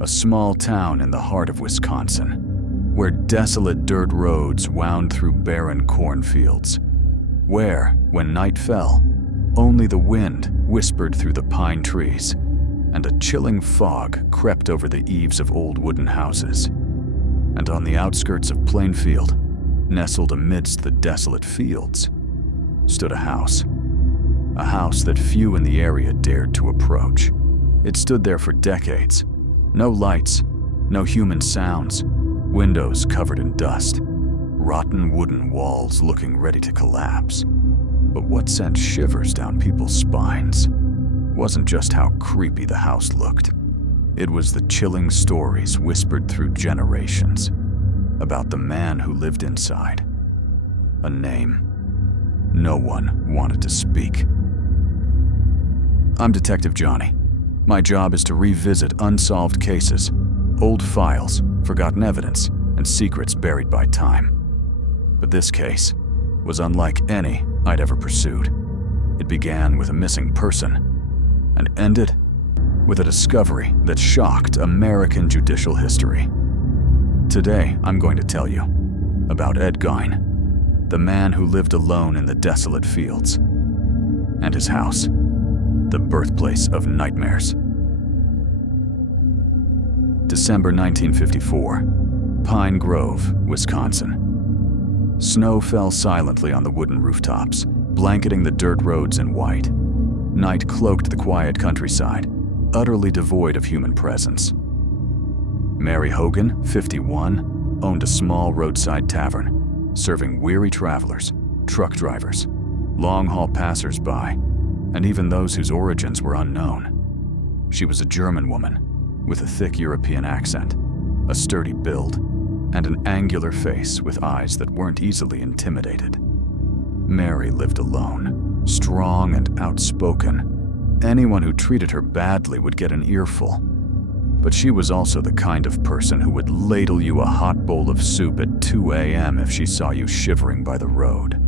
a small town in the heart of Wisconsin, where desolate dirt roads wound through barren cornfields, where, when night fell, only the wind whispered through the pine trees, and a chilling fog crept over the eaves of old wooden houses. And on the outskirts of Plainfield, nestled amidst the desolate fields, stood a house that few in the area dared to approach. It stood there for decades. No lights, no human sounds, windows covered in dust, rotten wooden walls looking ready to collapse. But what sent shivers down people's spines wasn't just how creepy the house looked. It was the chilling stories whispered through generations about the man who lived inside. A name no one wanted to speak. I'm Detective Johnny. My job is to revisit unsolved cases, old files, forgotten evidence, and secrets buried by time. But this case was unlike any I'd ever pursued. It began with a missing person and ended with a discovery that shocked American judicial history. Today, I'm going to tell you about Ed Gein, the man who lived alone in the desolate fields, and his house, the birthplace of nightmares. December 1954, Pine Grove, Wisconsin. Snow fell silently on the wooden rooftops, blanketing the dirt roads in white. Night cloaked the quiet countryside, utterly devoid of human presence. Mary Hogan, 51, owned a small roadside tavern, serving weary travelers, truck drivers, long-haul passers-by, and even those whose origins were unknown. She was a German woman with a thick European accent, a sturdy build, and an angular face with eyes that weren't easily intimidated. Mary lived alone, strong and outspoken. Anyone who treated her badly would get an earful. But she was also the kind of person who would ladle you a hot bowl of soup at 2 a.m. if she saw you shivering by the road.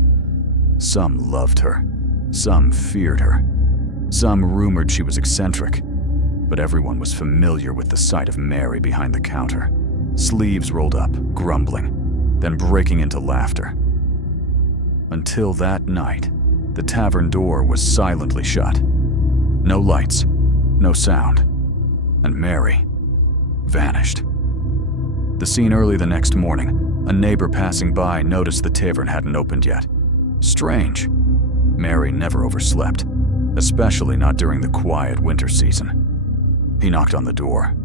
Some loved her, some feared her, some rumored she was eccentric, but everyone was familiar with the sight of Mary behind the counter, sleeves rolled up, grumbling, then breaking into laughter. Until that night, the tavern door was silently shut. No lights, no sound, and Mary vanished. The scene early the next morning, a neighbor passing by noticed the tavern hadn't opened yet. Strange. Mary never overslept, especially not during the quiet winter season. He knocked on the door.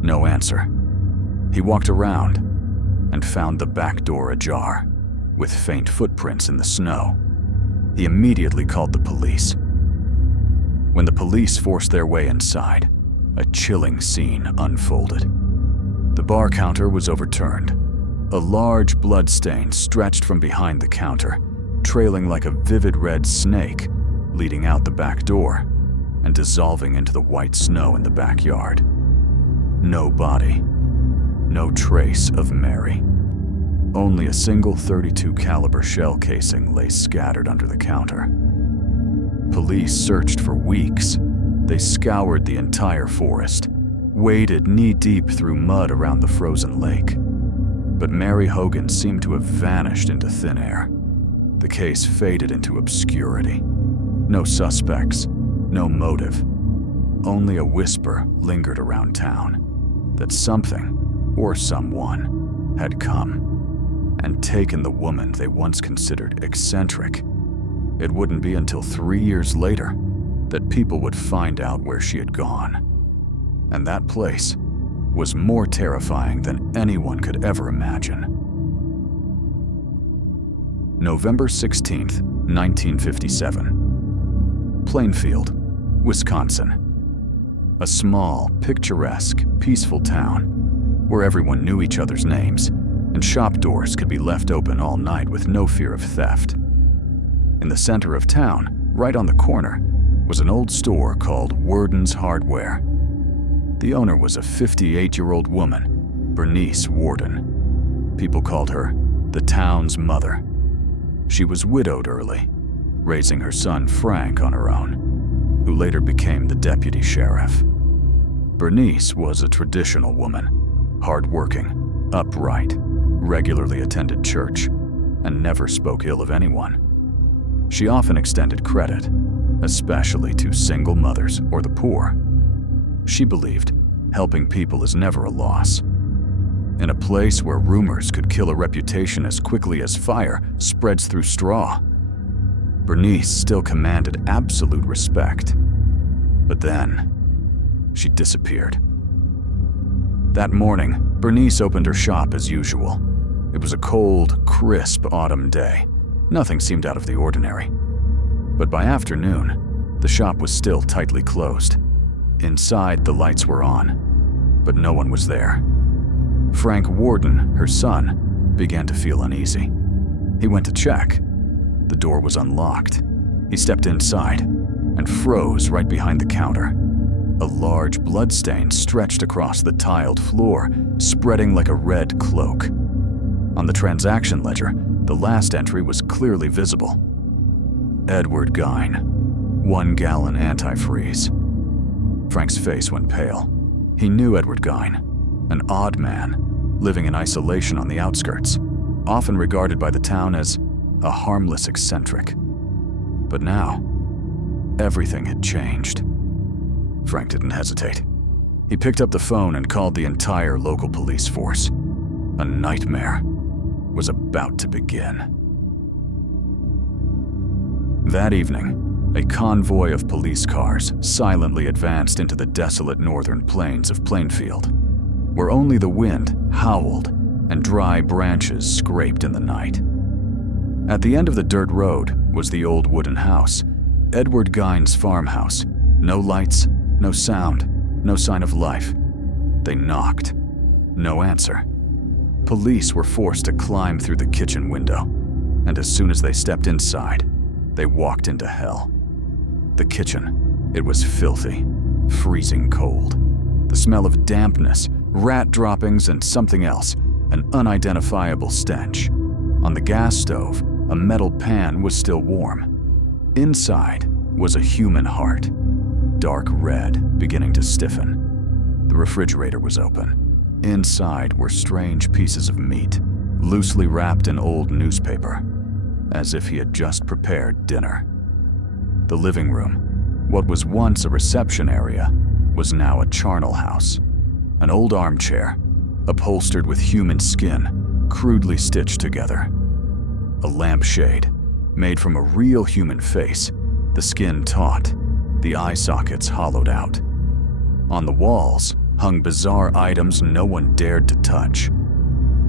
No answer. He walked around and found the back door ajar, with faint footprints in the snow. He immediately called the police. When the police forced their way inside, a chilling scene unfolded. The bar counter was overturned. A large blood stain stretched from behind the counter, trailing like a vivid red snake, leading out the back door and dissolving into the white snow in the backyard. No body, no trace of Mary. Only a single .32 caliber shell casing lay scattered under the counter. Police searched for weeks. They scoured the entire forest, waded knee-deep through mud around the frozen lake. But Mary Hogan seemed to have vanished into thin air. The case faded into obscurity. No suspects, no motive. Only a whisper lingered around town that something or someone had come and taken the woman they once considered eccentric. It wouldn't be until 3 years later that people would find out where she had gone. And that place was more terrifying than anyone could ever imagine. November 16th, 1957. Plainfield, Wisconsin. A small, picturesque, peaceful town where everyone knew each other's names and shop doors could be left open all night with no fear of theft. In the center of town, right on the corner, was an old store called Worden's Hardware. The owner was a 58-year-old woman, Bernice Worden. People called her the town's mother. She was widowed early, raising her son Frank on her own, who later became the deputy sheriff. Bernice was a traditional woman, hardworking, upright, regularly attended church, and never spoke ill of anyone. She often extended credit, especially to single mothers or the poor. She believed helping people is never a loss. In a place where rumors could kill a reputation as quickly as fire spreads through straw, Bernice still commanded absolute respect. But then, she disappeared. That morning, Bernice opened her shop as usual. It was a cold, crisp autumn day. Nothing seemed out of the ordinary. But by afternoon, the shop was still tightly closed. Inside, the lights were on, but no one was there. Frank Warden, her son, began to feel uneasy. He went to check. The door was unlocked. He stepped inside and froze right behind the counter. A large bloodstain stretched across the tiled floor, spreading like a red cloak. On the transaction ledger, the last entry was clearly visible. Edward Gein, 1 gallon antifreeze. Frank's face went pale. He knew Edward Gein, an odd man, living in isolation on the outskirts, often regarded by the town as a harmless eccentric. But now, everything had changed. Frank didn't hesitate. He picked up the phone and called the entire local police force. A nightmare was about to begin. That evening, a convoy of police cars silently advanced into the desolate northern plains of Plainfield, where only the wind howled and dry branches scraped in the night. At the end of the dirt road was the old wooden house, Edward Gein's farmhouse. No lights, no sound, no sign of life. They knocked. No answer. Police were forced to climb through the kitchen window, and as soon as they stepped inside, they walked into hell. The kitchen, it was filthy, freezing cold. The smell of dampness, rat droppings, and something else, an unidentifiable stench. On the gas stove, a metal pan was still warm. Inside was a human heart, dark red, beginning to stiffen. The refrigerator was open. Inside were strange pieces of meat, loosely wrapped in old newspaper, as if he had just prepared dinner. The living room, what was once a reception area, was now a charnel house. An old armchair, upholstered with human skin, crudely stitched together. A lampshade, made from a real human face, the skin taut, the eye sockets hollowed out. On the walls hung bizarre items no one dared to touch.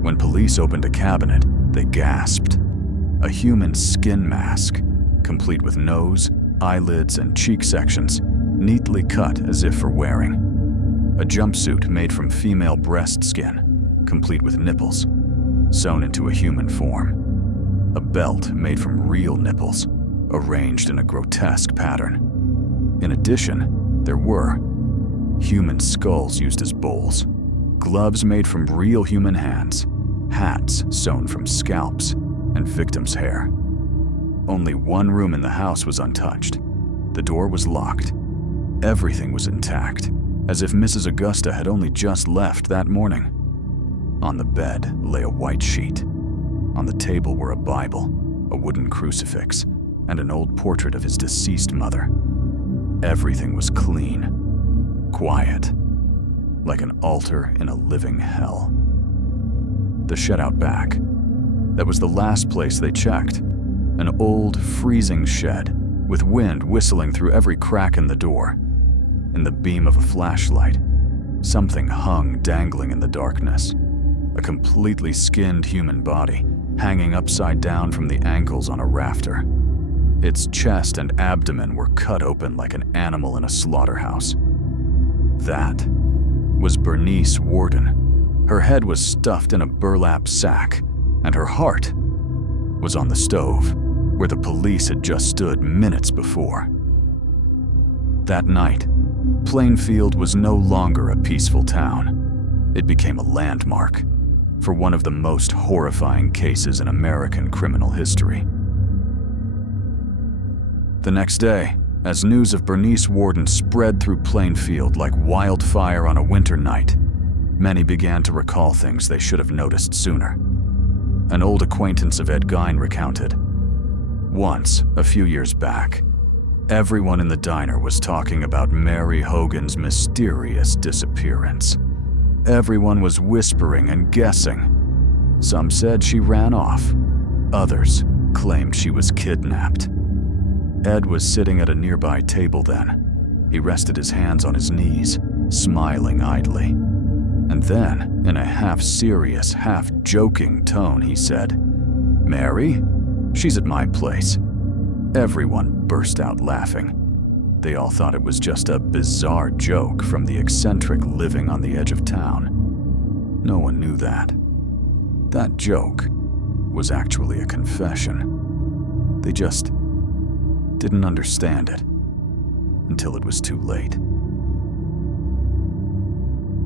When police opened a cabinet, they gasped. A human skin mask, complete with nose, eyelids, and cheek sections, neatly cut as if for wearing. A jumpsuit made from female breast skin, complete with nipples, sewn into a human form. A belt made from real nipples, arranged in a grotesque pattern. In addition, there were human skulls used as bowls, gloves made from real human hands, hats sewn from scalps and victims' hair. Only one room in the house was untouched. The door was locked. Everything was intact, as if Mrs. Augusta had only just left that morning. On the bed lay a white sheet. On the table were a Bible, a wooden crucifix, and an old portrait of his deceased mother. Everything was clean, quiet, like an altar in a living hell. The shed-out back. That was the last place they checked. An old, freezing shed, with wind whistling through every crack in the door. In the beam of a flashlight, something hung dangling in the darkness. A completely skinned human body, hanging upside down from the ankles on a rafter. Its chest and abdomen were cut open like an animal in a slaughterhouse. That was Bernice Warden. Her head was stuffed in a burlap sack, and her heart was on the stove, where the police had just stood minutes before. That night, Plainfield was no longer a peaceful town. It became a landmark for one of the most horrifying cases in American criminal history. The next day, As news of Bernice Worden spread through Plainfield like wildfire on a winter night, many began to recall things they should have noticed sooner. An old acquaintance of Ed Gein recounted, "Once, a few years back, everyone in the diner was talking about Mary Hogan's mysterious disappearance. Everyone was whispering and guessing. Some said she ran off. Others claimed she was kidnapped." Ed was sitting at a nearby table then. He rested his hands on his knees, smiling idly. And then, in a half-serious, half-joking tone, he said, "Mary? She's at my place." Everyone burst out laughing. They all thought it was just a bizarre joke from the eccentric living on the edge of town. No one knew that. That joke was actually a confession. They just didn't understand it until it was too late.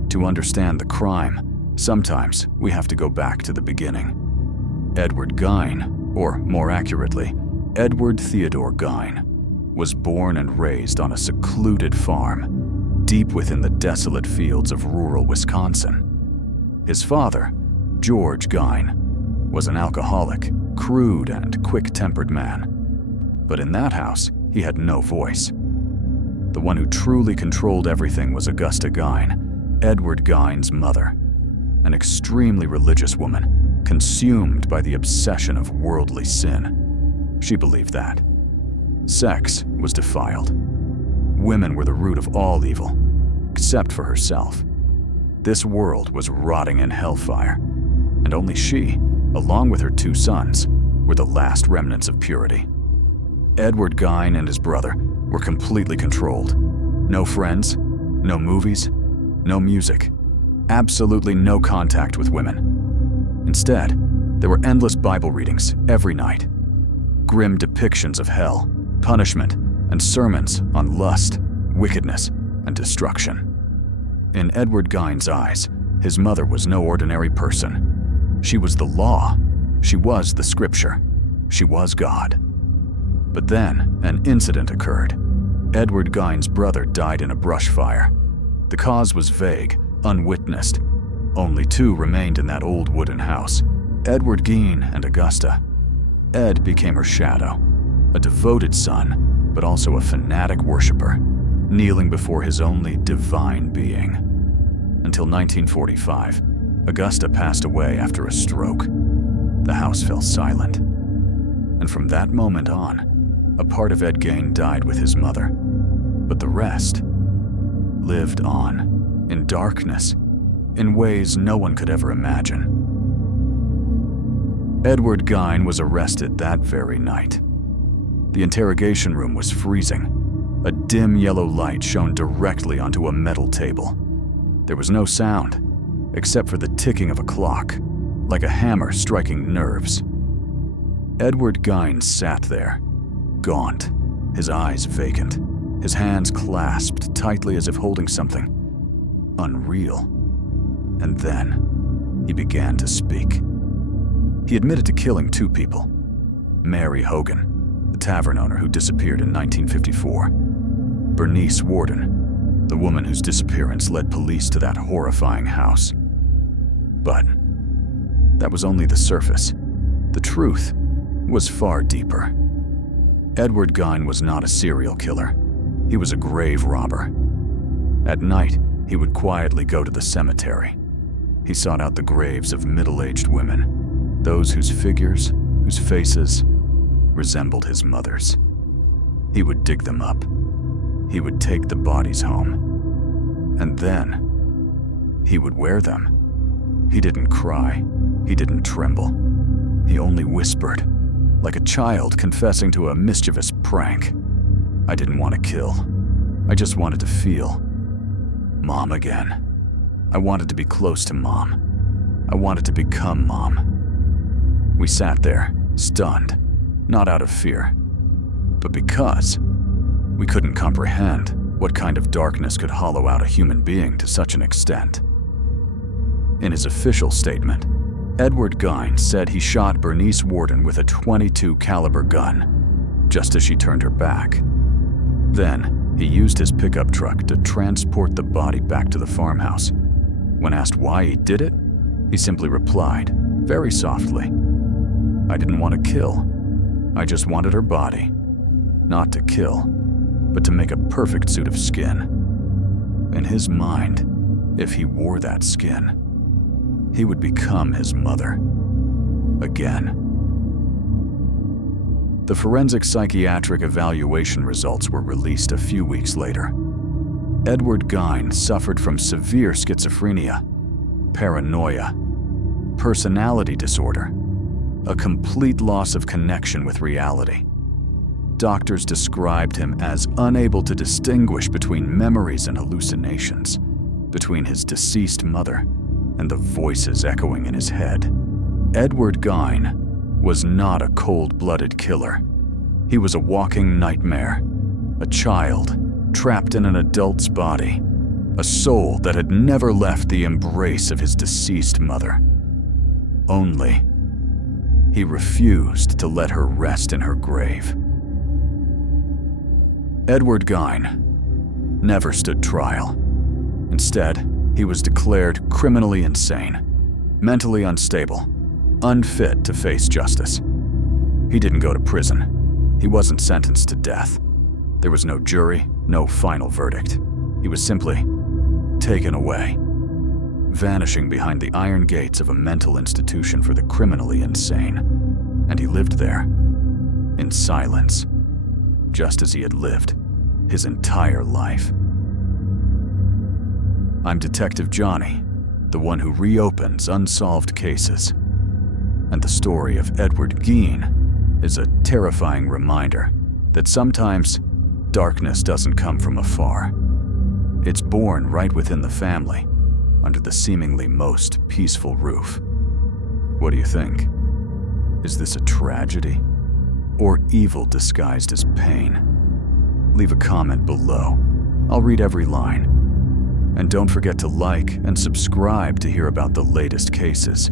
To understand the crime, sometimes we have to go back to the beginning. Edward Gein, or more accurately, Edward Theodore Gein, was born and raised on a secluded farm deep within the desolate fields of rural Wisconsin. His father, George Gein, was an alcoholic, crude, and quick-tempered man. But in that house, he had no voice. The one who truly controlled everything was Augusta Gein, Edward Gein's mother, an extremely religious woman, consumed by the obsession of worldly sin. She believed that sex was defiled. Women were the root of all evil, except for herself. This world was rotting in hellfire, and only she, along with her two sons, were the last remnants of purity. Edward Gein and his brother were completely controlled. No friends, no movies, no music, absolutely no contact with women. Instead, there were endless Bible readings every night, grim depictions of hell, punishment, and sermons on lust, wickedness, and destruction. In Edward Gein's eyes, his mother was no ordinary person. She was the law. She was the scripture. She was God. But then, an incident occurred. Edward Gein's brother died in a brush fire. The cause was vague, unwitnessed. Only two remained in that old wooden house, Edward Gein and Augusta. Ed became her shadow, a devoted son, but also a fanatic worshiper, kneeling before his only divine being. Until 1945, Augusta passed away after a stroke. The house fell silent. And from that moment on, a part of Ed Gein died with his mother. But the rest lived on, in darkness, in ways no one could ever imagine. Edward Gein was arrested that very night. The interrogation room was freezing. A dim yellow light shone directly onto a metal table. There was no sound, except for the ticking of a clock, like a hammer striking nerves. Edward Gein sat there, gaunt, his eyes vacant, his hands clasped tightly as if holding something unreal. And then he began to speak. He admitted to killing two people: Mary Hogan, the tavern owner who disappeared in 1954, Bernice Worden, the woman whose disappearance led police to that horrifying house. But that was only the surface. The truth was far deeper. Edward Gein was not a serial killer. He was a grave robber. At night, he would quietly go to the cemetery. He sought out the graves of middle-aged women, those whose figures, whose faces, resembled his mother's. He would dig them up. He would take the bodies home. And then, he would wear them. He didn't cry. He didn't tremble. He only whispered, like a child confessing to a mischievous prank. I didn't want to kill. I just wanted to feel Mom again. I wanted to be close to Mom. I wanted to become Mom. We sat there, stunned, not out of fear, but because we couldn't comprehend what kind of darkness could hollow out a human being to such an extent. In his official statement, Edward Gein said he shot Bernice Worden with a .22 caliber gun, just as she turned her back. Then, he used his pickup truck to transport the body back to the farmhouse. When asked why he did it, he simply replied, very softly, "I didn't want to kill. I just wanted her body. Not to kill, but to make a perfect suit of skin." In his mind, if he wore that skin, he would become his mother. Again. The forensic psychiatric evaluation results were released a few weeks later. Edward Gein suffered from severe schizophrenia, paranoia, personality disorder, a complete loss of connection with reality. Doctors described him as unable to distinguish between memories and hallucinations, between his deceased mother and the voices echoing in his head. Edward Gein was not a cold-blooded killer. He was a walking nightmare, a child trapped in an adult's body, a soul that had never left the embrace of his deceased mother. Only, he refused to let her rest in her grave. Edward Gein never stood trial. Instead, he was declared criminally insane, mentally unstable, unfit to face justice. He didn't go to prison. He wasn't sentenced to death. There was no jury, no final verdict. He was simply taken away, vanishing behind the iron gates of a mental institution for the criminally insane. And he lived there, in silence, just as he had lived his entire life. I'm Detective Johnny, the one who reopens unsolved cases. And the story of Edward Gein is a terrifying reminder that sometimes darkness doesn't come from afar. It's born right within the family, under the seemingly most peaceful roof. What do you think? Is this a tragedy or evil disguised as pain? Leave a comment below. I'll read every line. And don't forget to like and subscribe to hear about the latest cases